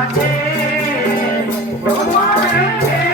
Come on, come